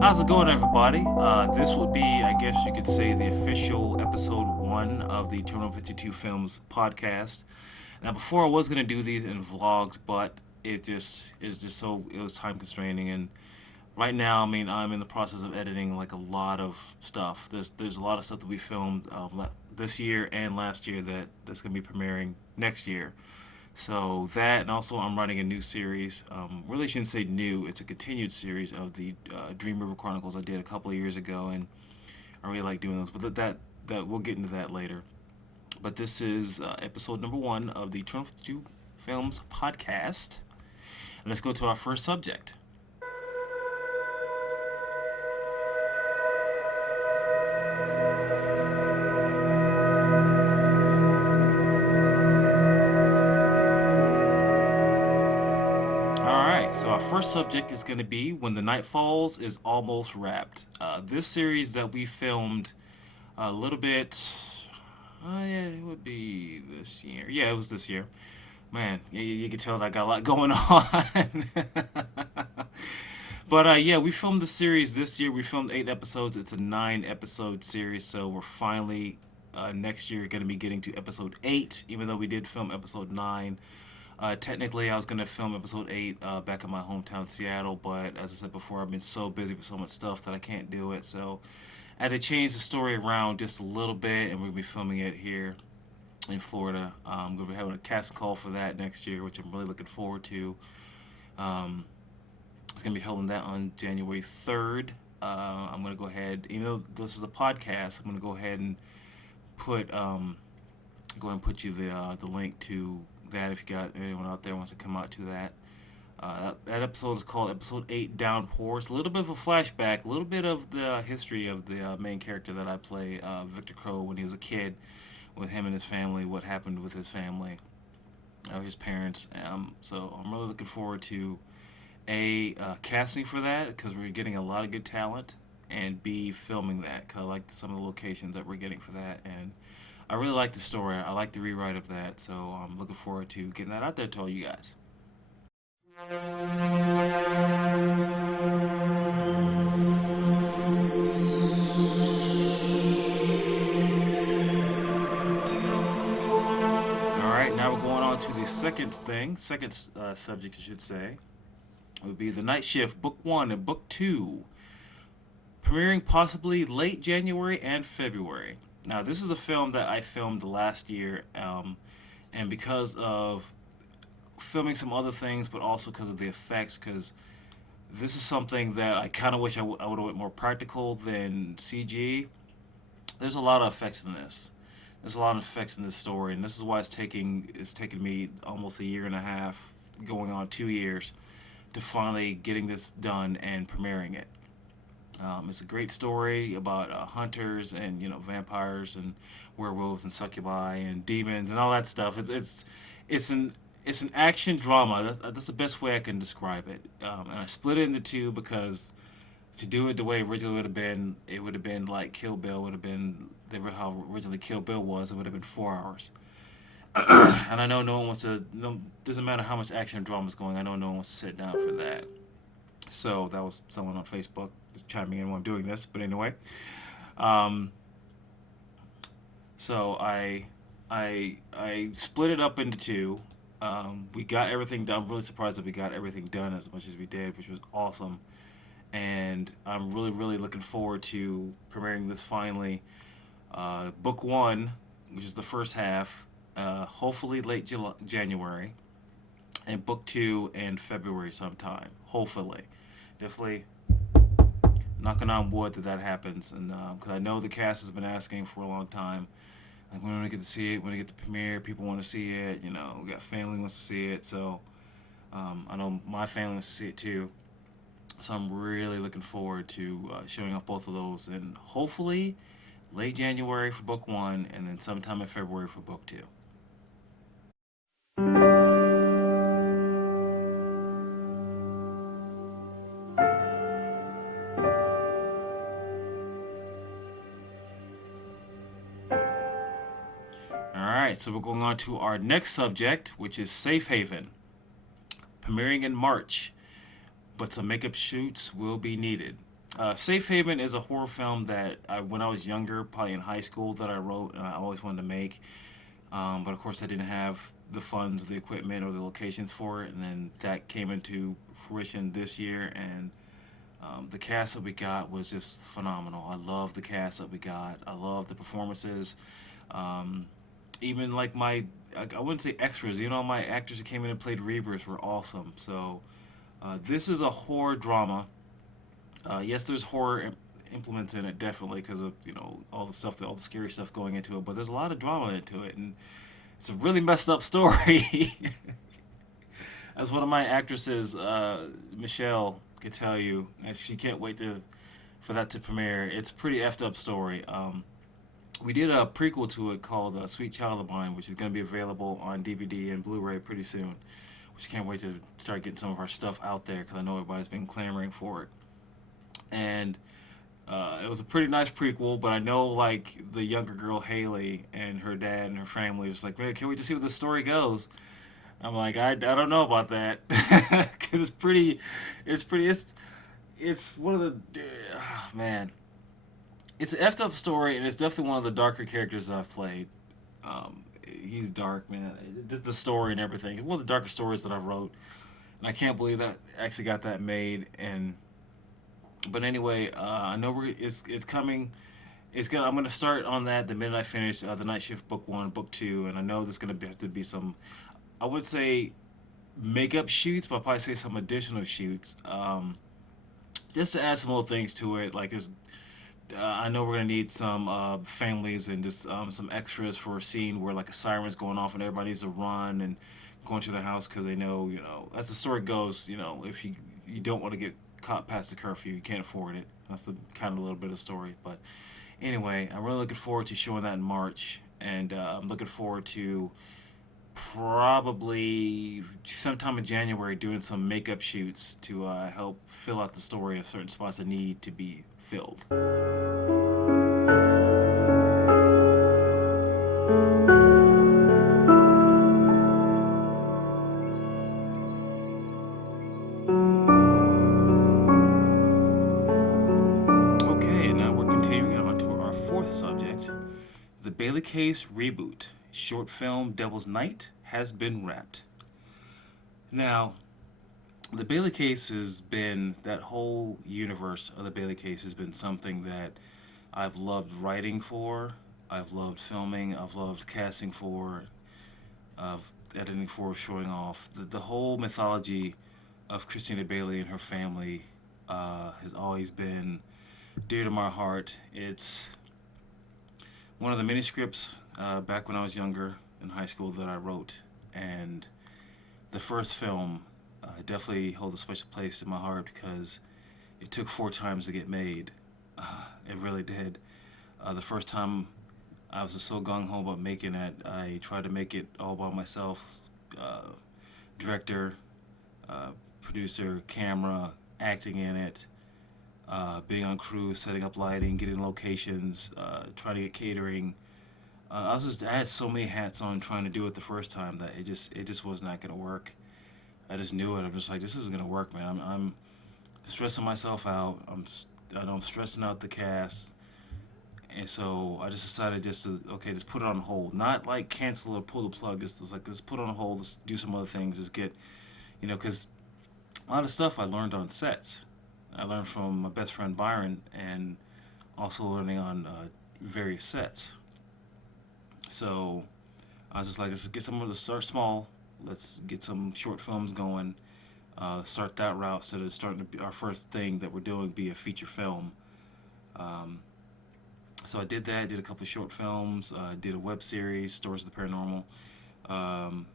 How's it going, everybody? This would be, I guess you could say, the official episode one of the T52 Films podcast. Now, before I was gonna do these in vlogs, but it was time constraining, and right now, I mean, I'm in the process of editing like a lot of stuff. There's a lot of stuff that we filmed this year and last year that's gonna be premiering next year. So that, and also I'm writing a new series. Really shouldn't say new. It's a continued series of the Dreamweaver Chronicles I did a couple of years ago, and I really like doing those. But that we'll get into that later. But this is episode number one of the 22 Films podcast, and let's go to our first subject. All right, so our first subject is going to be When the Night Falls is Almost Wrapped. This series that we filmed a little bit, yeah, it would be this year. Yeah, it was this year. Man, you can tell that I got a lot going on. But yeah, we filmed the series this year. We filmed 8 episodes. It's a 9 episode series, so we're finally next year going to be getting to episode 8, even though we did film episode 9. Technically, I was going to film episode 8 back in my hometown, Seattle, but as I said before, I've been so busy with so much stuff that I can't do it. So I had to change the story around just a little bit, and we're going to be filming it here in Florida. I'm going to be having a casting call for that next year, which I'm really looking forward to. Um, it's going to be holding that on January 3rd. I'm going to go ahead, even though this is a podcast, I'm going to go ahead and put put you the link to that if you got anyone out there who wants to come out to that. That episode is called Episode 8 Downpour. It's a little bit of a flashback, a little bit of the history of the main character that I play, Victor Crow, when he was a kid, with him and his family, what happened with his family, his parents. So I'm really looking forward to casting for that because we're getting a lot of good talent, and B, filming that because I like some of the locations that we're getting for that. And I really like the story. I like the rewrite of that, so I'm looking forward to getting that out there to all you guys. All right, now we're going on to the second subject, I should say, would be The Night Shift, Book 1 and Book 2, premiering possibly late January and February. Now, this is a film that I filmed last year, and because of filming some other things, but also because of the effects, because this is something that I kind of wish I would have went more practical than CG. There's a lot of effects in this. There's a lot of effects in this story, and this is why it's taken me almost a year and a half, going on 2 years, to finally getting this done and premiering it. It's a great story about hunters and vampires and werewolves and succubi and demons and all that stuff. It's an it's an action drama. That's the best way I can describe it. And I split it into two because to do it the way it originally would have been, it would have been like Kill Bill would have been how originally Kill Bill was. It would have been 4 hours. And I know no one wants to. No, doesn't matter how much action and drama is going. I know no one wants to sit down for that. So that was someone on Facebook just chiming in while I'm doing this. But anyway, um, so I split it up into two. We got everything done. I'm really surprised that we got everything done as much as we did, which was awesome. And I'm really looking forward to premiering this finally. Book one, which is the first half, hopefully late January, and book two in February sometime. Hopefully, definitely knocking on wood that happens. And because I know the cast has been asking for a long time, like when we get to see it, when we get the premiere, people want to see it. We got family wants to see it, so I know my family wants to see it too. So I'm really looking forward to showing off both of those, and hopefully late January for book one, and then sometime in February for book two. All right, so we're going on to our next subject, which is Safe Haven, premiering in March, but some makeup shoots will be needed. Safe Haven is a horror film that when I was younger, probably in high school, that I wrote and I always wanted to make. But of course, I didn't have the funds, the equipment, or the locations for it. And then that came into fruition this year, and the cast that we got was just phenomenal. I love the cast that we got. I love the performances. Um, Even like I wouldn't say extras. My actors who came in and played Reavers were awesome. So this is a horror drama. Yes, there's horror implements in it definitely because of all the stuff, all the scary stuff going into it. But there's a lot of drama into it, and it's a really messed up story. As one of my actresses, Michelle, could tell you, and she can't wait for that to premiere. It's a pretty effed up story. We did a prequel to it called Sweet Child of Mine, which is going to be available on DVD and Blu-ray pretty soon. Which can't wait to start getting some of our stuff out there because I know everybody's been clamoring for it. And it was a pretty nice prequel, but I know like the younger girl Haley and her dad and her family was like, man, can't wait to see where the story goes. I'm like, I don't know about that. 'Cause it's one of the, man, it's an effed up story, and it's definitely one of the darker characters I've played. He's dark, man. Just the story and everything. It's one of the darker stories that I wrote, and I can't believe that actually got that made. And but anyway, I know it's coming. I'm gonna start on that the minute I finish the Night Shift book 1, book 2, and I know there's gonna have to be some, I would say, makeup shoots, but I'll probably say some additional shoots, just to add some little things to it. Like there's I know we're gonna need some families and just some extras for a scene where like a siren's going off and everybody needs to run and go into the house because they know, as the story goes, if you don't want to get caught past the curfew, you can't afford it. That's the kind of little bit of story. But anyway, I'm really looking forward to showing that in March, and I'm looking forward to probably sometime in January doing some makeup shoots to help fill out the story of certain spots that need to be filled. Okay, and now we're continuing on to our fourth subject. The Baylor Case reboot. Short film Devil's Night has been wrapped. Now, the Baylor Case has been, that whole universe of the Baylor Case has been something that I've loved writing for, I've loved filming, I've loved casting for, of editing for, showing off. The whole mythology of Christina Bailey and her family has always been dear to my heart. It's one of the many scripts back when I was younger in high school that I wrote, and the first film definitely holds a special place in my heart because it took 4 times to get made. It really did. The first time I was just so gung-ho about making it, I tried to make it all by myself. Director, producer, camera, acting in it, being on crew, setting up lighting, getting locations, trying to get catering. I had so many hats on trying to do it the first time that it just was not gonna work. I just knew it. I'm just like, this isn't gonna work, man. I'm stressing myself out. I know I'm stressing out the cast, and so I just decided just to just put it on hold. Not like cancel or pull the plug. Just like let's put it on hold. Let's do some other things. Just get, because a lot of stuff I learned on sets. I learned from my best friend Byron, and also learning on various sets. So I was just like, let's get some of the start small. Let's get some short films going. Start that route instead of starting to be our first thing that we're doing be a feature film. Um, so I did that. Did a couple of short films. Did a web series, Stories of the Paranormal. Um,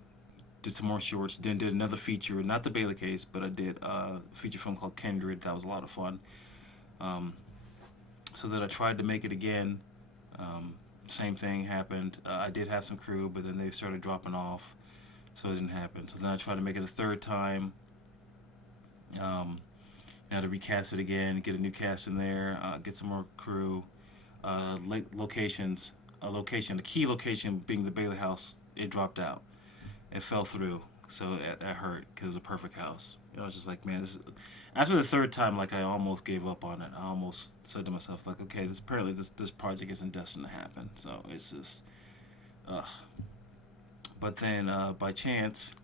did some more shorts. Then did another feature, not the Baylor Case, but I did a feature film called Kindred. That was a lot of fun. Um, so that I tried to make it again. Same thing happened. I did have some crew, but then they started dropping off, so it didn't happen. So then I tried to make it a third time. I had to recast it again, get a new cast in there, get some more crew, locations. The key location being the Bailey House, it dropped out. It fell through. So that hurt because it was a perfect house. You know, I was just like, man, after the third time, like I almost gave up on it. I almost said to myself, like, okay, this project isn't destined to happen. So it's just, ugh. But then by chance,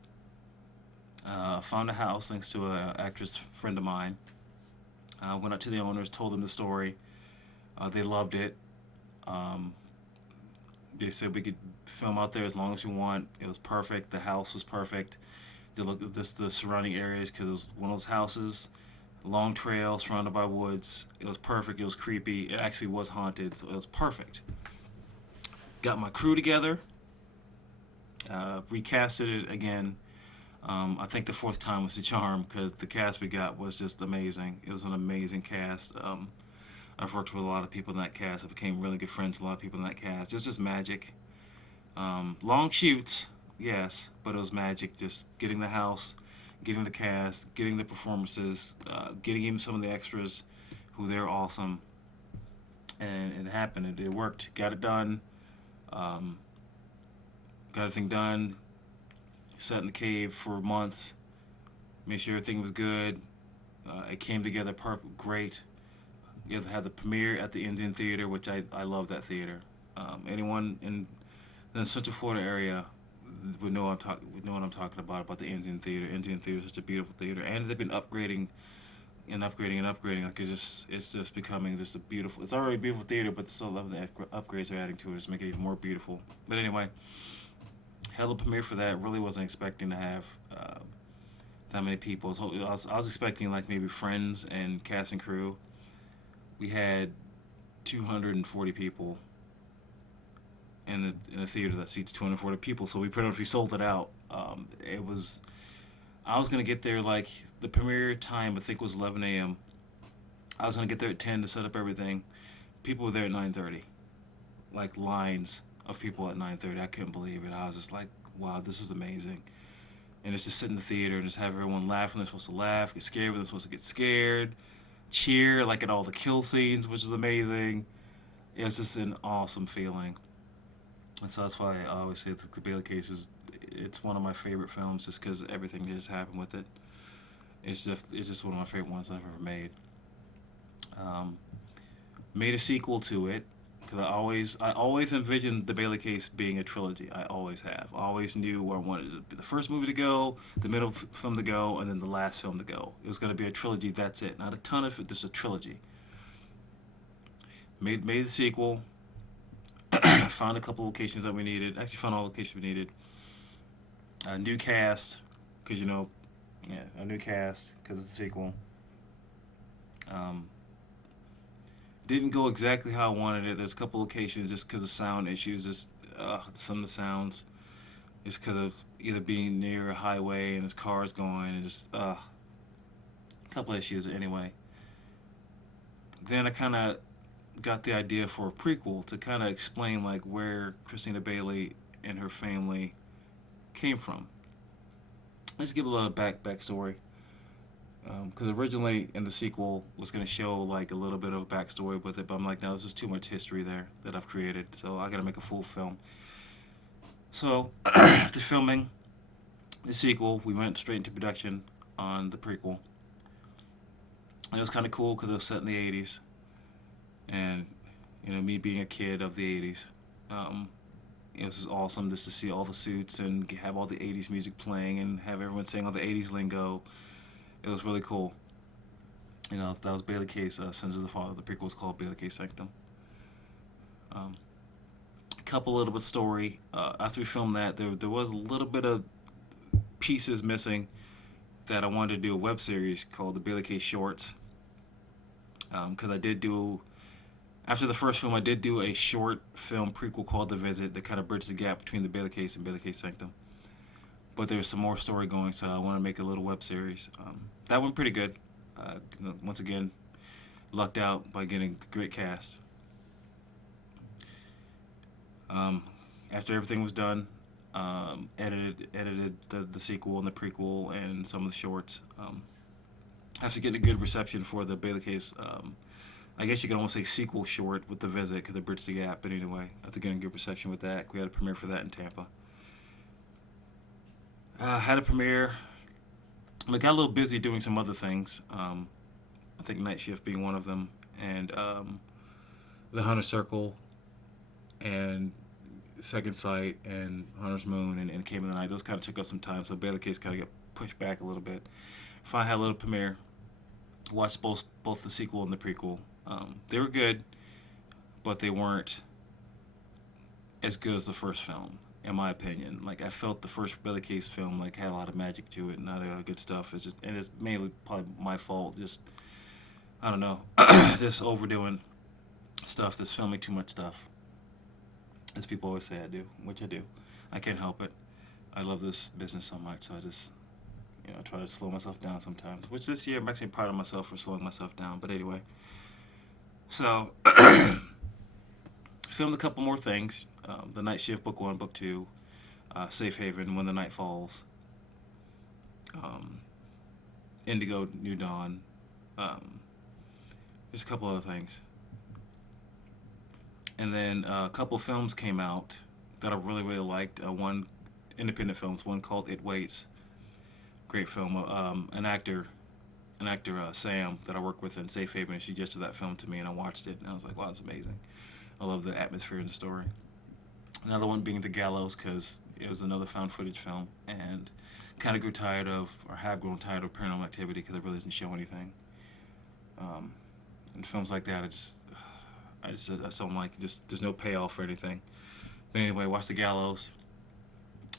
found a house thanks to an actress friend of mine. Went out to the owners, told them the story. They loved it. Um, they said we could film out there as long as you want. It was perfect. The house was perfect. They looked at the surrounding areas because it was one of those houses, long trail surrounded by woods. It was perfect. It was creepy. It actually was haunted, so it was perfect. Got my crew together, recasted it again. I think the fourth time was the charm because the cast we got was just amazing. It was an amazing cast. I've worked with a lot of people in that cast. I became really good friends with a lot of people in that cast. It was just magic. Long shoots, yes, but it was magic. Just getting the house, getting the cast, getting the performances, getting even some of the extras, who they're awesome, and it happened. It worked. Got it done. Um, got everything done. Sat in the cave for months. Made sure everything was good. It came together perfect, great. You had the premiere at the Indian Theater, which I love that theater. Anyone in the Central Florida area would know what I'm talking about the Indian Theater. Indian Theater is such a beautiful theater, and they've been upgrading and upgrading and upgrading. Like it's just becoming just a beautiful. It's already a beautiful theater, but still love the upgrades they're adding to it. Just make it even more beautiful. But anyway, held a premiere for that. Really wasn't expecting to have that many people. So I was expecting like maybe friends and cast and crew. We had 240 people in a theater that seats 240 people. So we pretty much we sold it out. It was I was gonna get there like the premiere time I think was 11 a.m. I was gonna get there at 10 to set up everything. People were there at 9:30, like lines of people at 9:30. I couldn't believe it. I was just like, wow, this is amazing. And it's just sit in the theater and just have everyone laugh when they're supposed to laugh, get scared when they're supposed to get scared, cheer like at all the kill scenes, which is amazing. It was just an awesome feeling. And so that's why I always say that the Baylor Case it's one of my favorite films just because everything that just happened with it. It's just one of my favorite ones I've ever made. Um, Made a sequel to it because I always envisioned the Baylor Case being a trilogy. I always have. I always knew where I wanted the first movie to go, the middle film to go, and then the last film to go. It was going to be a trilogy. That's it. Not a ton of it. Just a trilogy. Made the sequel. Found a couple locations that we needed. Actually, found all the locations we needed. A new cast, because yeah, a new cast because it's a sequel. Um, didn't go exactly how I wanted it. There's a couple locations just because of sound issues. Just some of the sounds, just because of either being near a highway and there's cars going, and just a couple issues anyway. Then I kind of got the idea for a prequel to kind of explain like where Christina Bailey and her family came from. Let's give a little backstory. Because originally in the sequel was going to show like a little bit of backstory with it, but I'm like, no, this is too much history there that I've created, so I got to make a full film. So after filming the sequel, we went straight into production on the prequel. And it was kind of cool because it was set in the '80s, and me being a kid of the '80s. It was just awesome just to see all the suits and have all the '80s music playing and have everyone saying all the '80s lingo. It was really cool. That was Baylor Case, Sins of the Father. The prequel was called Baylor Case Sanctum. Um, a couple little bit story. After we filmed that, there was a little bit of pieces missing that I wanted to do a web series called the Baylor Case Shorts. Because I did do, after the first film, I did do a short film prequel called The Visit that kind of bridged the gap between the Baylor Case and Baylor Case Sanctum. But there's some more story going, so I want to make a little web series. That went pretty good. Once again, lucked out by getting a great cast. After everything was done, edited the sequel and the prequel and some of the shorts. After getting a good reception for the Baylor Case, I guess you could almost say sequel short with The Visit because it bridged the gap. But anyway, after getting a good reception with that, we had a premiere for that in Tampa. Had a premiere. I got a little busy doing some other things. I think Night Shift being one of them, and the Hunter Circle, and Second Sight, and Hunter's Moon, and Came in the Night. Those kind of took up some time, so Baylor Case kind of got pushed back a little bit. Finally had a little premiere. Watched both the sequel and the prequel. They were good, but they weren't as good as the first film, in my opinion. Like I felt the first Baylor Case film like had a lot of magic to it, and a lot of good stuff. It's just, and it's mainly probably my fault. Just I don't know, just overdoing stuff. Just filming too much stuff, as people always say I do, which I do. I can't help it. I love this business so much, so I just try to slow myself down sometimes. Which this year I'm actually proud of myself for slowing myself down. But anyway, so filmed a couple more things. The Night Shift, Book 1, Book 2, Safe Haven, When the Night Falls, um, Indigo, New Dawn, just a couple other things. And then a couple films came out that I really, really liked. One independent films, one called It Waits. Great film. An actor, Sam, that I work with in Safe Haven, she suggested that film to me, and I watched it, and I was like, wow, it's amazing. I love the atmosphere and the story. Another one being The Gallows, because it was another found footage film, and kind of grew tired of, or have grown tired of Paranormal Activity because it really doesn't show anything. And films like that, I just don't like. Just there's no payoff for anything. But anyway, watched The Gallows.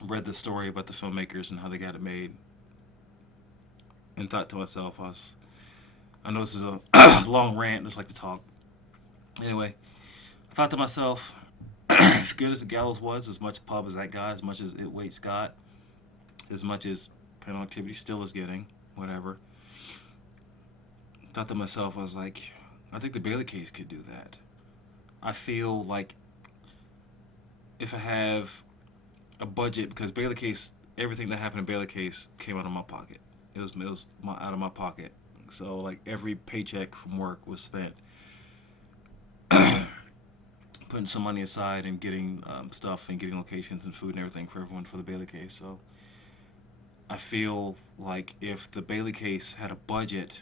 Read the story about the filmmakers and how they got it made, and thought to myself, I know this is a long rant. I just like to talk. Anyway, I thought to myself, as good as The Gallows was, as much pub as that got, as much as It Waits got, as much as Paranormal Activity still is getting, whatever. Thought to myself, I was like, I think the Baylor Case could do that. I feel like if I have a budget, because Baylor Case, everything that happened in Baylor Case came out of my pocket. It was out of my pocket. So like every paycheck from work was spent putting some money aside and getting stuff and getting locations and food and everything for everyone for the Baylor Case. So I feel like if the Baylor Case had a budget,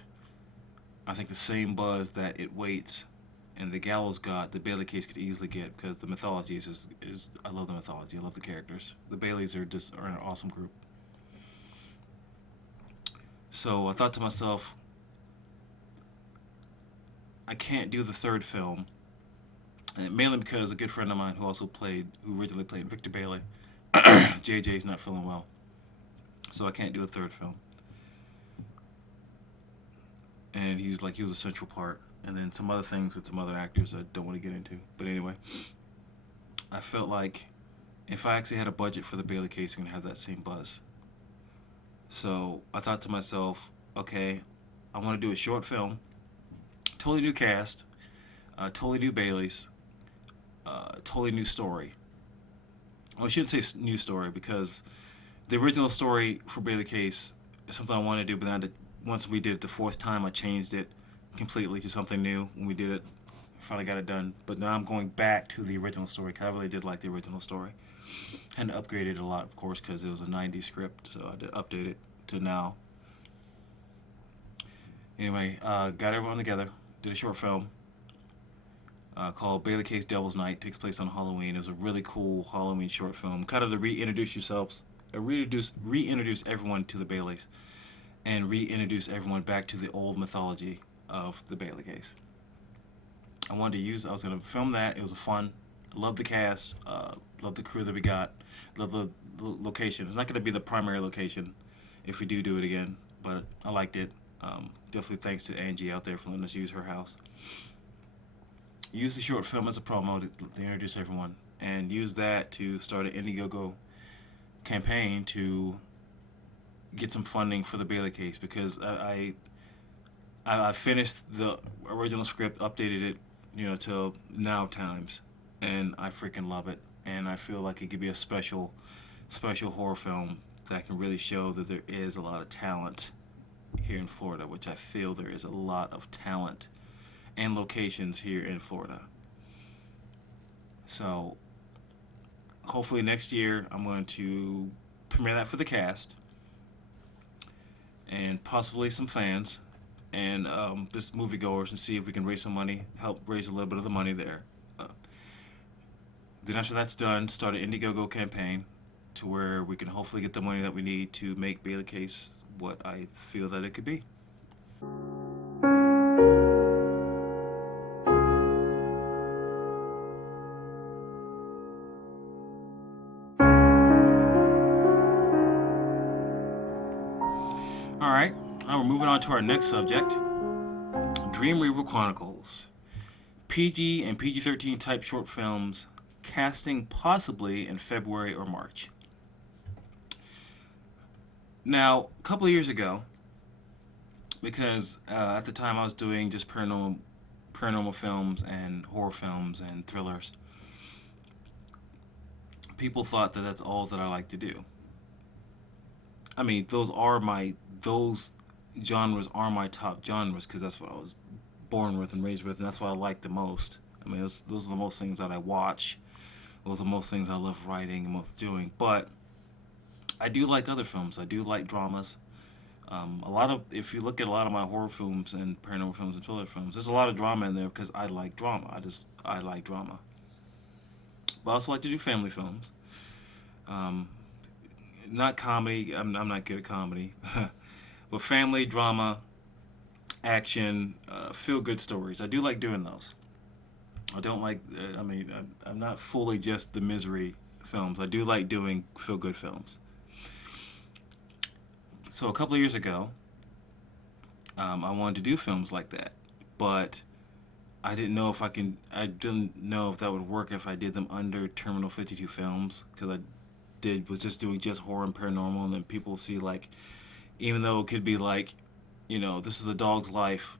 I think the same buzz that It Waits and The Gallows got, the Baylor Case could easily get, because the mythology is I love the mythology. I love the characters. The Baileys are an awesome group. So I thought to myself, I can't do the third film, and mainly because a good friend of mine who originally played Victor Bailey, JJ's not feeling well, so I can't do a third film. And he was a central part, and then some other things with some other actors I don't want to get into. But anyway, I felt like if I actually had a budget for the Baylor Case, I'm gonna have that same buzz. So I thought to myself, okay, I want to do a short film, totally new cast, totally new Baileys, totally new story. Well, I shouldn't say new story, because the original story for Baylor Case is something I wanted to do, but then once we did it the fourth time, I changed it completely to something new. When we did it, finally got it done. But now I'm going back to the original story, because I really did like the original story. And upgraded it a lot, of course, because it was a 90s script, so I did update it to now. Anyway, got everyone together, did a short film called Baylor Case Devil's Night. Takes place on Halloween. It was a really cool Halloween short film, kind of to reintroduce yourselves, reintroduce everyone to the Baileys, and reintroduce everyone back to the old mythology of the Baylor Case. I was going to film that. It was fun. Love the cast. Love the crew that we got. Love the location. It's not going to be the primary location if we do it again, but I liked it. Definitely thanks to Angie out there for letting us use her house. Use the short film as a promo to introduce everyone, and use that to start an Indiegogo campaign to get some funding for the Baylor Case, because I finished the original script, updated it, till now times, and I freaking love it, and I feel like it could be a special horror film that can really show that there is a lot of talent here in Florida, which I feel there is a lot of talent and locations here in Florida. So hopefully next year I'm going to premiere that for the cast and possibly some fans and just moviegoers and see if we can raise some money, help raise a little bit of the money there. Uh, then after that's done, start an Indiegogo campaign to where we can hopefully get the money that we need to make Baylor Case what I feel that it could be. All right, now we're moving on to our next subject, Dreamweaver Chronicles. PG and PG-13 type short films, casting possibly in February or March. Now, a couple of years ago, because at the time I was doing just paranormal films and horror films and thrillers, people thought that that's all that I like to do. I mean, those genres are my top genres because that's what I was born with and raised with, and that's what I like the most. I mean, those are the most things that I watch. Those are the most things I love writing and most doing. But I do like other films. I do like dramas. If you look at a lot of my horror films and paranormal films and thriller films, there's a lot of drama in there because I like drama. I like drama. But I also like to do family films. Um, Not comedy. I'm not good at comedy. But family, drama, action, feel-good stories. I do like doing those. I don't like, I'm not fully just the misery films. I do like doing feel-good films. So a couple of years ago, I wanted to do films like that, but I didn't know if that would work if I did them under Terminal 52 Films, because was just doing just horror and paranormal, and then people see like, even though it could be like, this is a dog's life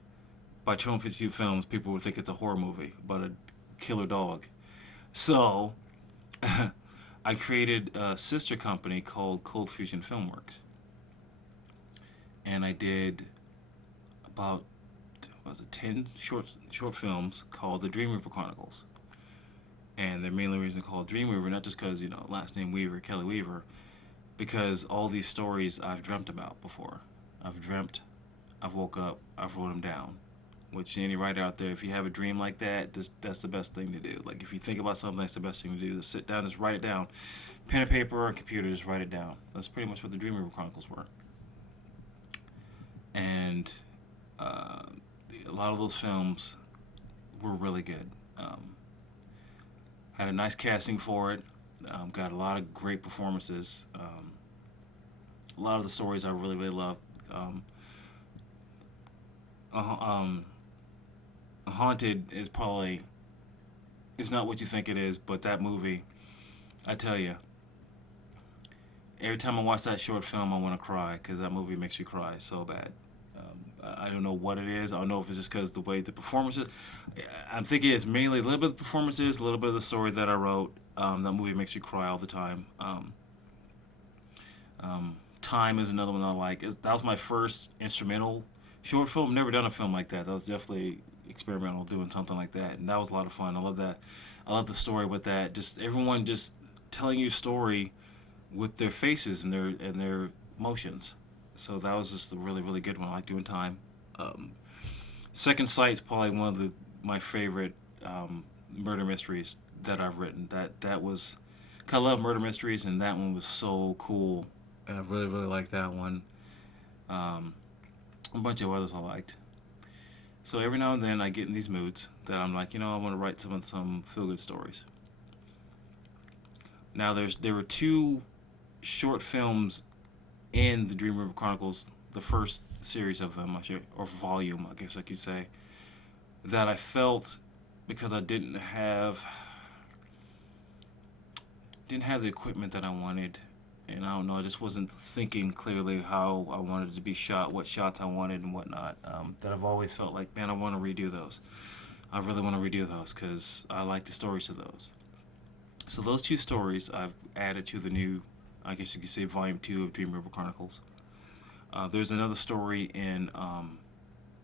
by Terminal 52 Films, people would think it's a horror movie about a killer dog. So I created a sister company called Cold Fusion Filmworks, and I did about 10 short films called the Dreamweaver Chronicles. And the main reason called Dreamweaver, not just because, last name Weaver, Kelly Weaver, because all these stories I've dreamt about before. I've woke up, I've wrote them down. Which any writer out there, if you have a dream like that, that's the best thing to do. Like if you think about something, that's the best thing to do. Just sit down, just write it down. Pen and paper or a computer, just write it down. That's pretty much what the Dreamweaver Chronicles were. And a lot of those films were really good. Had a nice casting for it. Got a lot of great performances. A lot of the stories I really, really loved. Haunted is not what you think it is, but that movie, I tell you, every time I watch that short film, I want to cry because that movie makes me cry so bad. I don't know what it is. I don't know if it's just because the way the performances. I'm thinking it's mainly a little bit of the performances, a little bit of the story that I wrote. That movie makes me cry all the time. Time is another one I like. That was my first instrumental short film. I've never done a film like that. That was definitely experimental, doing something like that, and that was a lot of fun. I love that. I love the story with that. Just everyone just telling you a story with their faces and their emotions. So that was just a really, really good one. I like doing time. Second Sight is probably one of my favorite murder mysteries that I've written. That was, I love murder mysteries, and that one was so cool. And I really, really liked that one. A bunch of others I liked. So every now and then I get in these moods that I'm like, I want to write some feel-good stories. Now there were two short films in the Dreamweaver Chronicles, the first series of them, or volume, I guess I could say, that I felt because I didn't have the equipment that I wanted, and I don't know, I just wasn't thinking clearly how I wanted it to be shot, what shots I wanted and whatnot, that I've always felt like, man, I want to redo those. I really want to redo those because I like the stories of those. So those two stories I've added to the new, I guess you could say, Volume 2 of Dreamweaver Chronicles. There's another story in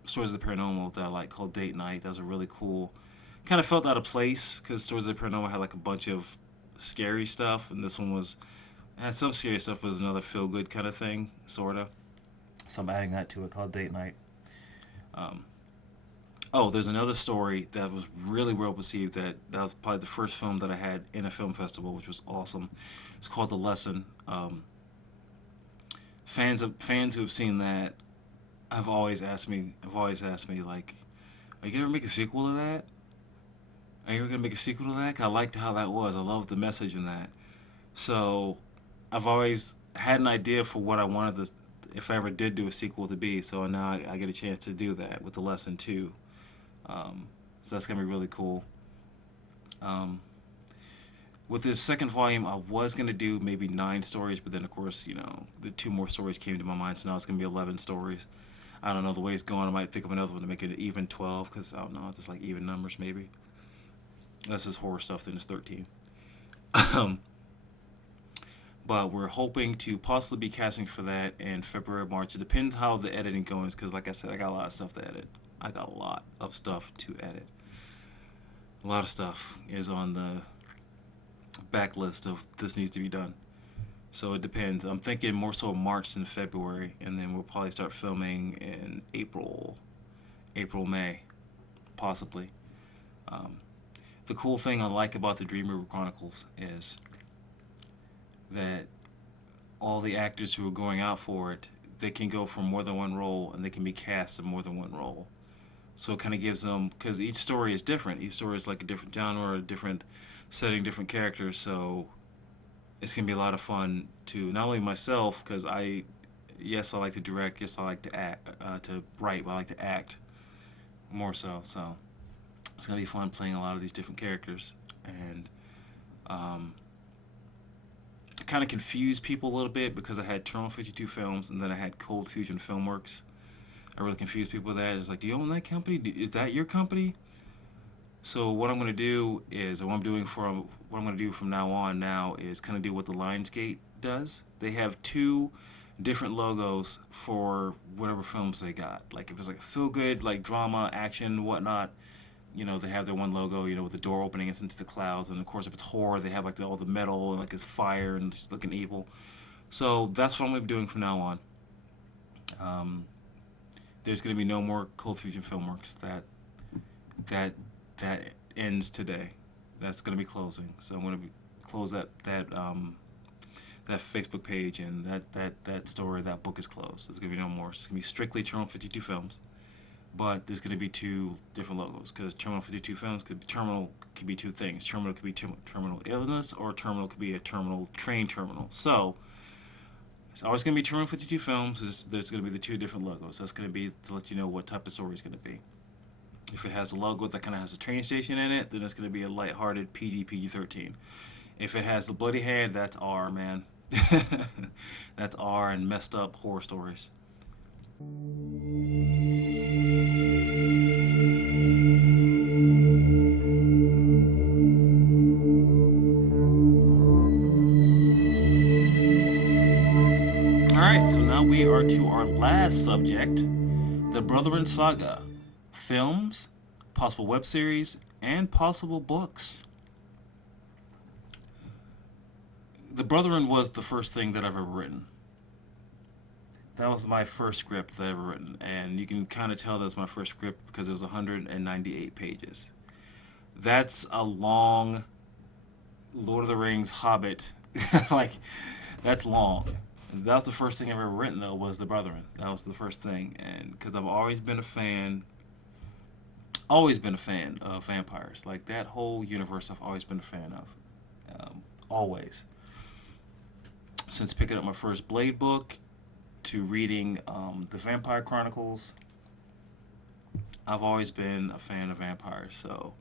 Stories of the Paranormal that I like called Date Night. That was a really cool, kind of felt out of place because Stories of the Paranormal had like a bunch of scary stuff, and this one was And some serious stuff was another feel good kind of thing, sorta. So I'm adding that to it called Date Night. Um, oh, there's another story that was really well received. That was probably the first film that I had in a film festival, which was awesome. It's called The Lesson. Fans who have seen that have always asked me. Have always asked me like, "Are you gonna make a sequel to that? Are you gonna make a sequel to that?" 'Cause I liked how that was. I loved the message in that. So I've always had an idea for what I wanted this, if I ever did do a sequel, to be. So now I get a chance to do that with The Lesson too. So that's gonna be really cool. Um, with this second volume, I was gonna do maybe 9 stories, but then of course, the 2 more stories came to my mind, so now it's gonna be 11 stories. I don't know the way it's going. I might think of another one to make it even 12, because I don't know, it's like even numbers maybe. That's just horror stuff. Then it's 13. um, but we're hoping to possibly be casting for that in February, March. It depends how the editing goes, because like I said, I got a lot of stuff to edit. I got a lot of stuff to edit. A lot of stuff is on the backlist of this needs to be done. So it depends. I'm thinking more so March than February, and then we'll probably start filming in April, May, possibly. Um, the cool thing I like about the Dreamweaver Chronicles is that all the actors who are going out for it, they can go for more than one role, and they can be cast in more than one role. So it kind of gives them, because each story is different. Each story is like a different genre, a different setting, different characters. So it's gonna be a lot of fun to not only myself, because yes, I like to direct, yes, I like to act, to write, but I like to act more so. So it's gonna be fun playing a lot of these different characters, and um, kind of confused people a little bit because I had Terminal 52 Films and then I had Cold Fusion Filmworks. I really confused people with that. It's like, do you own that company? Is that your company? So what I'm gonna do is, or what I'm gonna do from now on now is kind of do what the Lionsgate does. They have 2 different logos for whatever films they got. Like if it's like a feel good, like drama, action, whatnot, they have their one logo, with the door opening, it's into the clouds. And of course, if it's horror, they have like all the metal and like it's fire and it's looking evil. So that's what I'm gonna be doing from now on. Um, there's gonna be no more Cold Fusion Filmworks. That that ends today. That's gonna be closing. So I'm gonna close that Facebook page, and that story, that book is closed. There's gonna be no more. It's gonna be strictly Terminal 52 Films. But there's going to be 2 different logos, because Terminal 52 Films Terminal could be 2 things. Terminal could be terminal illness, or terminal could be a terminal train terminal. So it's always going to be Terminal 52 Films. There's going to be the 2 different logos. That's going to be to let you know what type of story it's going to be. If it has a logo that kind of has a train station in it, then it's going to be a lighthearted PG-13. If it has the bloody hand, that's R, man. That's R and messed up horror stories. Alright, so now we are to our last subject, the Brotheren Saga. Films, possible web series, and possible books. The Brotheren was the first thing that I've ever written. That was my first script that I've ever written, and you can kind of tell that's my first script because it was 198 pages. That's a long Lord of the Rings Hobbit. Like, that's long. That was the first thing I've ever written, though, was The Brotheren. That was the first thing, and because I've always been a fan of vampires. Like, that whole universe I've always been a fan of. Always. Since picking up my first Blade book to reading the Vampire Chronicles, I've always been a fan of vampires. So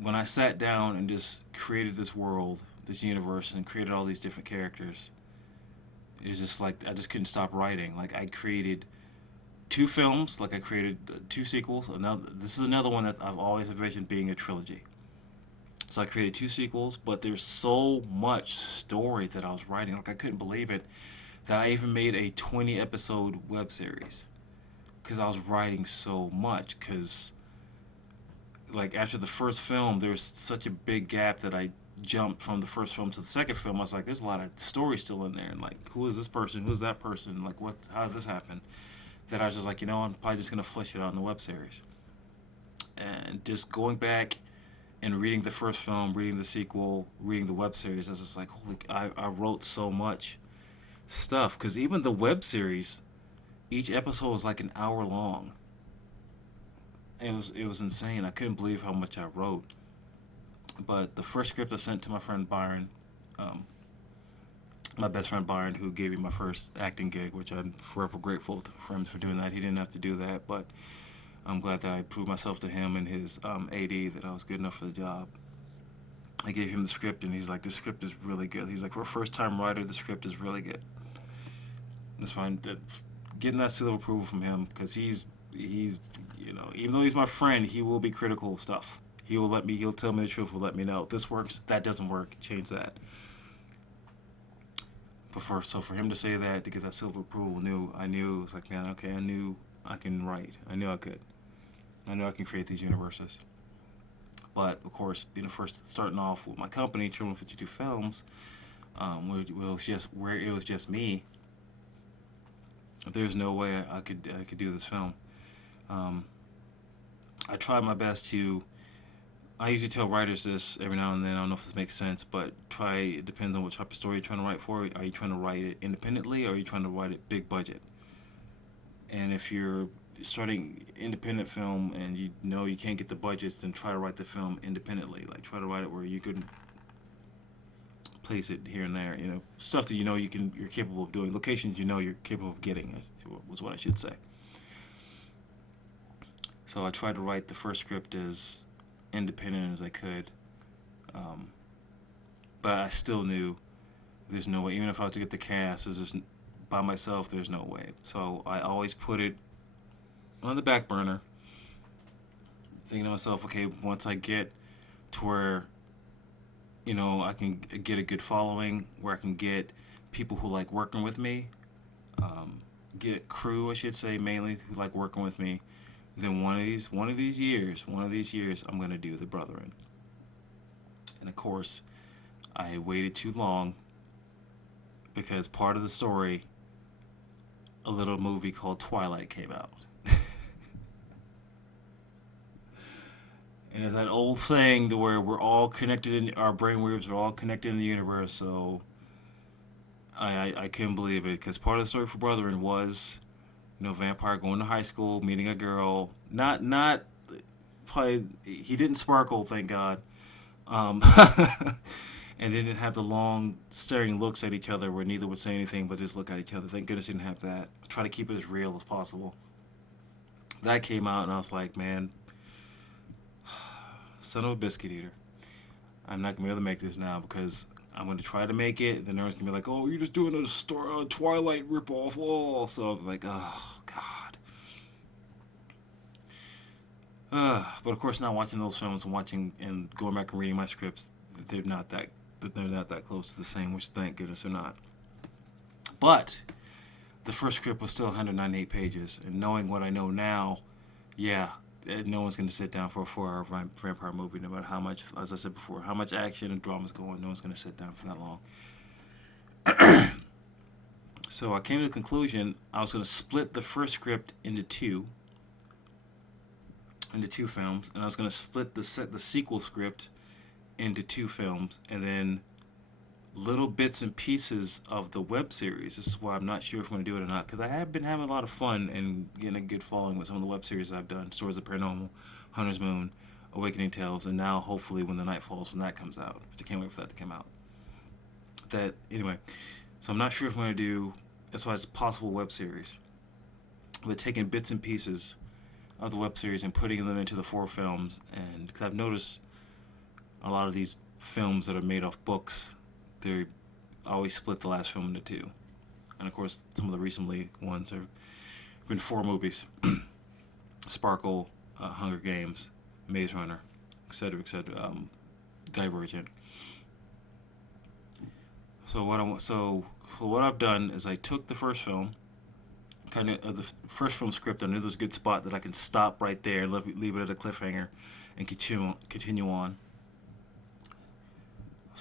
when I sat down and just created this world, this universe, and created all these different characters, it's just like I just couldn't stop writing. Like, I created 2 films, like I created 2 sequels. This is another one that I've always envisioned being a trilogy. So I created 2 sequels, but there's so much story that I was writing. Like, I couldn't believe it that I even made a 20-episode web series, because I was writing so much. Because like after the first film, there's such a big gap that I jump from the first film to the second film, I was like, there's a lot of story still in there, and like, who is this person? Who's that person? Like, what? How did this happen? That I was just like, I'm probably just gonna flesh it out in the web series. And just going back and reading the first film, reading the sequel, reading the web series, I was just like, holy! I wrote so much stuff because even the web series, each episode was like an hour long. It was insane. I couldn't believe how much I wrote. But the first script I sent to my friend Byron, um, my best friend Byron, who gave me my first acting gig, which I'm forever grateful for him for doing that. He didn't have to do that, but I'm glad that I proved myself to him and his AD that I was good enough for the job. I gave him the script, and he's like, "This script is really good." He's like, "For a first-time writer, the script is really good." That's fine. That's getting that seal of approval from him because he's even though he's my friend, he will be critical of stuff. He'll tell me the truth. Will let me know this works, that doesn't work, change that. But for him to say that, to get that seal of approval, I knew it was like, man, okay, I knew I can write. I knew I could. I knew I can create these universes. But of course, being the first, starting off with my company, T52 Films, where it was just me. There's no way I could do this film. I tried my best to. I usually tell writers this every now and then. I don't know if this makes sense, but it depends on what type of story you're trying to write for. Are you trying to write it independently, or are you trying to write it big budget? And if you're starting independent film and you know you can't get the budgets, then try to write the film independently. Like, try to write it where you can place it here and there. Stuff that you're capable of doing. Locations you're capable of getting was what I should say. So I tried to write the first script as independent as I could, but I still knew there's no way. Even if I was to get the cast, by myself, there's no way. So I always put it on the back burner, thinking to myself, okay, once I get to where I can get a good following, where I can get people who like working with me, get crew, I should say, mainly who like working with me. Then one of these years, I'm gonna do the Brotherhood. And of course, I waited too long because part of the story, a little movie called Twilight came out. And it's that old saying where we're all connected in our brainwaves, we're all connected in the universe. So I couldn't believe it because part of the story for Brotheren was vampire going to high school, meeting a girl. Not probably he didn't sparkle, thank God. And didn't have the long staring looks at each other where neither would say anything but just look at each other. Thank goodness he didn't have that. Try to keep it as real as possible. That came out and I was like, man, son of a biscuit eater. I'm not gonna be able to make this now because I'm gonna try to make it. Then everyone's gonna be like, "Oh, you're just doing a Twilight ripoff." Oh, so I'm like, oh God. But of course, now watching those films and going back and reading my scripts, they're not that close to the same. Which thank goodness they're not. But the first script was still 198 pages, and knowing what I know now, yeah, no one's going to sit down for a 4-hour vampire movie, no matter how much, as I said before, how much action and drama is going on. No one's going to sit down for that long. So I came to the conclusion I was going to split the first script into two films, and I was going to split the sequel script into two films, and then little bits and pieces of the web series. This is why I'm not sure if I'm going to do it or not, because I have been having a lot of fun and getting a good following with some of the web series I've done. Stories of Paranormal, Hunter's Moon, Awakening Tales, and now hopefully When the Night Falls, when that comes out. Which I can't wait for that to come out. Anyway, so I'm not sure if I'm going to do, as far as possible web series, but taking bits and pieces of the web series and putting them into the 4 films. And because I've noticed a lot of these films that are made off books, they always split the last film into 2. And of course, some of the recently ones have been 4 movies. Sparkle, Hunger Games, Maze Runner, etc., Divergent. So what I've done is I took the first film, kind of the first film script. I knew there's a good spot that I can stop right there, leave it at a cliffhanger, and continue on.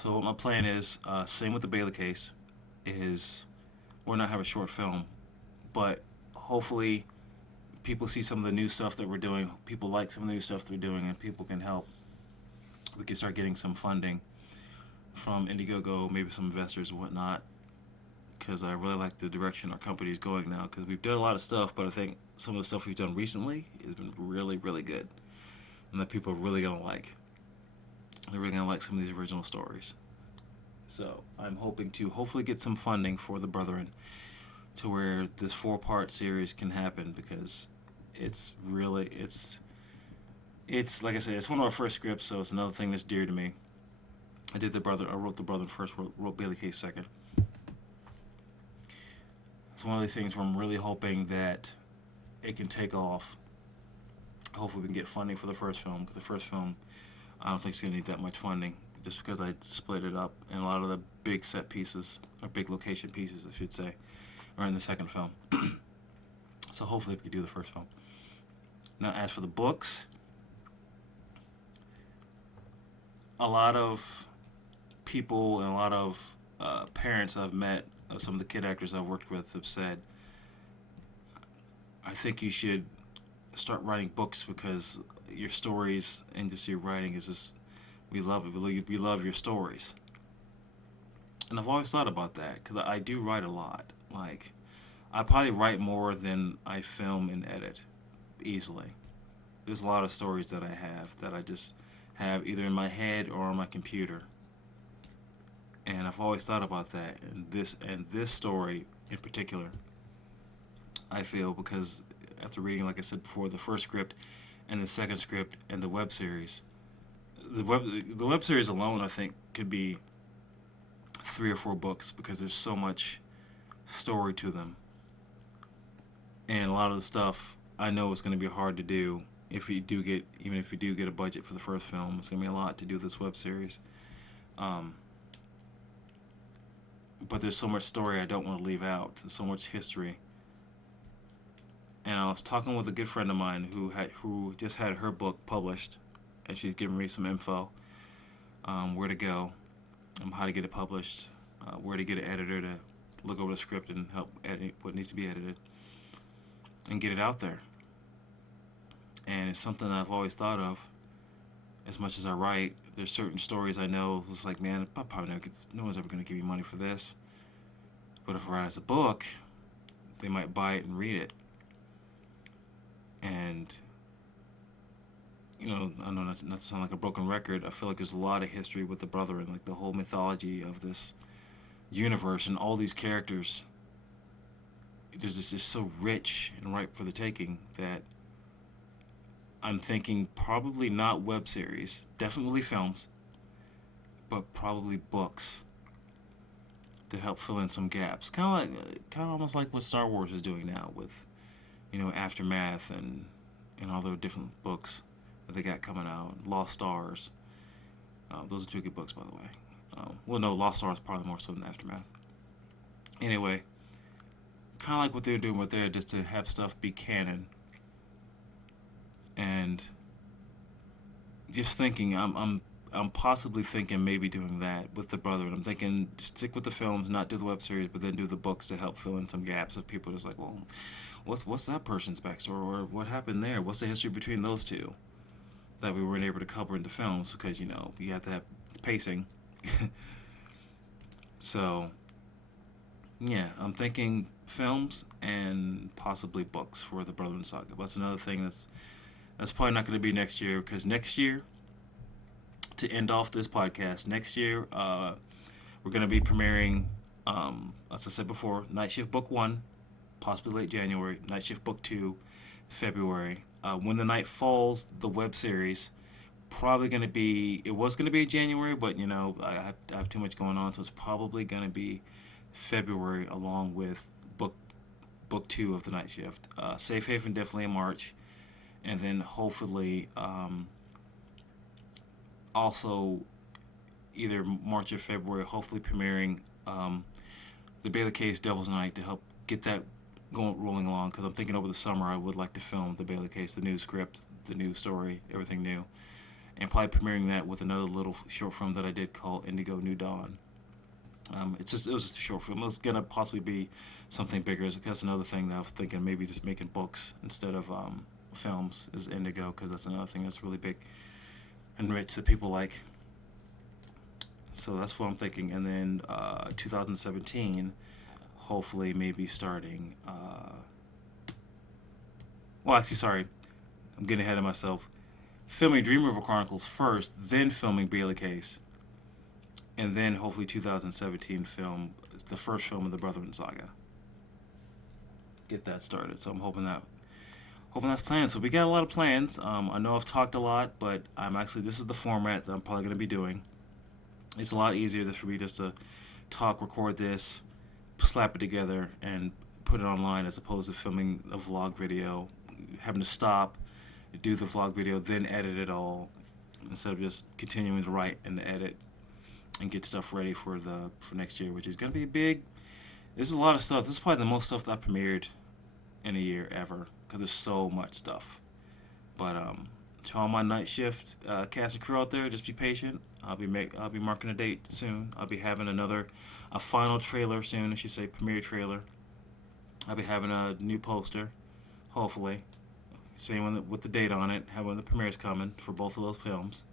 So what my plan is, same with the Baylor Case, is we're not have a short film, but hopefully people see some of the new stuff that we're doing. People like some of the new stuff that we're doing, and people can help. We can start getting some funding from Indiegogo, maybe some investors and whatnot, because I really like the direction our company is going now. Because we've done a lot of stuff, but I think some of the stuff we've done recently has been really, really good, and that people are really gonna like. They're really gonna like some of these original stories. So I'm hoping to hopefully get some funding for the Brotheren to where this 4-part series can happen, because it's really it's like I said, it's one of our first scripts, so it's another thing that's dear to me. I wrote the Brotheren first, wrote Baylor Case second. It's one of these things where I'm really hoping that it can take off. Hopefully we can get funding for the first film, because the first film I don't think it's going to need that much funding, just because I split it up, and a lot of the big set pieces, or big location pieces I should say, are in the second film. So hopefully we can do the first film. Now as for the books, a lot of people and a lot of parents I've met, of some of the kid actors I've worked with, have said, I think you should start writing books, because your stories and just your writing is just, we love it. We love your stories. And I've always thought about that, because I do write a lot. Like, I probably write more than I film and edit, easily. There's a lot of stories that I have that I just have either in my head or on my computer. And I've always thought about that. And this story in particular, I feel, because after reading, like I said before, the first script and the second script and the web series, the web series alone, I think, could be 3 or 4 books, because there's so much story to them. And a lot of the stuff I know is going to be hard to do if you do get, even if you do get a budget for the first film. It's going to be a lot to do this web series. But there's so much story I don't want to leave out. There's so much history. And I was talking with a good friend of mine who just had her book published, and she's giving me some info, where to go, how to get it published, where to get an editor to look over the script and help edit what needs to be edited, and get it out there. And it's something I've always thought of. As much as I write, there's certain stories I know, it's like, man, no one's ever going to give me money for this. But if I write as a book, they might buy it and read it. And, you know, I know not to sound like a broken record, I feel like there's a lot of history with the Brotheren, like the whole mythology of this universe and all these characters. It's just so rich and ripe for the taking that I'm thinking probably not web series, definitely films, but probably books to help fill in some gaps. Kind of almost like what Star Wars is doing now with, you know, Aftermath and all the different books that they got coming out. Lost Stars. Those are 2 good books, by the way. Well, no, Lost Stars probably more so than Aftermath. Anyway, kind of like what they're doing with there, just to have stuff be canon. And just thinking, I'm possibly thinking maybe doing that with the Brotherhood. I'm thinking stick with the films, not do the web series, but then do the books to help fill in some gaps of people just like, well, what's that person's backstory, or what happened there? What's the history between those two that we weren't able to cover in the films, because, you know, you have to have pacing. So, yeah, I'm thinking films and possibly books for the Brothers Saga. But that's another thing that's probably not going to be next year, because next year, to end off this podcast, next year we're going to be premiering, as I said before, Night Shift Book 1, possibly late January, Night Shift Book 2, February. When the Night Falls, the web series, probably going to be, it was going to be January, but, you know, I have too much going on, so it's probably going to be February, along with book 2 of the Night Shift. Safe Haven definitely in March. And then hopefully also either March or February, hopefully premiering the Baylor Case Devil's Night, to help get that rolling along, because I'm thinking over the summer I would like to film the Baylor Case, the new script, the new story, everything new. and probably premiering that with another little short film that I did called Indigo New Dawn. It was just a short film. It was gonna possibly be something bigger. That's another thing that I was thinking, maybe just making books instead of films is Indigo, because that's another thing that's really big and rich that people like. So that's what I'm thinking. And then 2017, hopefully maybe starting. Well, actually, sorry, I'm getting ahead of myself. Filming Dreamweaver Chronicles first, then filming Baylor Case, and then hopefully 2017 film the first film of the Brothers Saga. Get that started. So I'm hoping that's planned. So we got a lot of plans. I know I've talked a lot, but this is the format that I'm probably going to be doing. It's a lot easier for me just to talk, record this, slap it together, and put it online, as opposed to filming a vlog video, having to stop, do the vlog video, then edit it all, instead of just continuing to write and edit and get stuff ready for next year, which is going to be big. There's a lot of stuff. This is probably the most stuff that I've premiered in a year ever, because there's so much stuff. But to all my night shift cast and crew out there, just be patient. I'll be marking a date soon. I'll be having a final trailer soon, I should say, premiere trailer. I'll be having a new poster, hopefully, same one with the date on it, having the premieres coming for both of those films.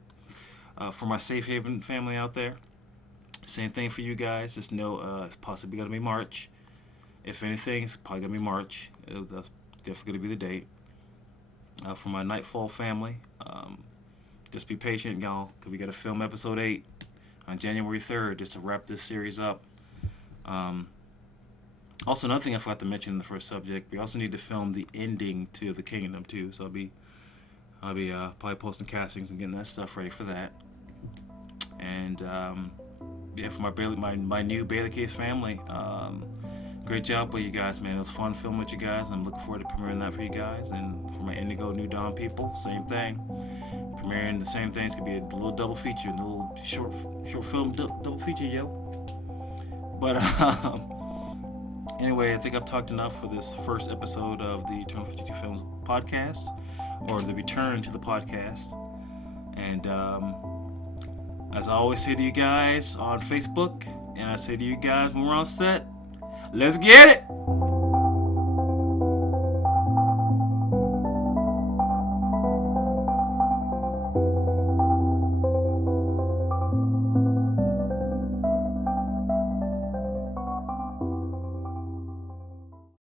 For my Safe Haven family out there, same thing for you guys. Just know it's possibly going to be March. If anything, it's probably going to be March. That's definitely going to be the date. For my Nightfall family, just be patient, y'all, because we got to film episode 8 on January 3rd just to wrap this series up. Also, another thing I forgot to mention in the first subject, we also need to film the ending to The Kingdom too. So I'll be probably posting castings and getting that stuff ready for that. And yeah, for my new Baylor Case family, great job with you guys, man. It was fun filming with you guys, and I'm looking forward to premiering that for you guys. And for my Indigo New Dawn people, same thing. Premiering the same thing. It's gonna be a little double feature, a little short film double feature, yo. But anyway, I think I've talked enough for this first episode of the T52 Films podcast, or the return to the podcast. And as I always say to you guys on Facebook, and I say to you guys when we're on set, let's get it!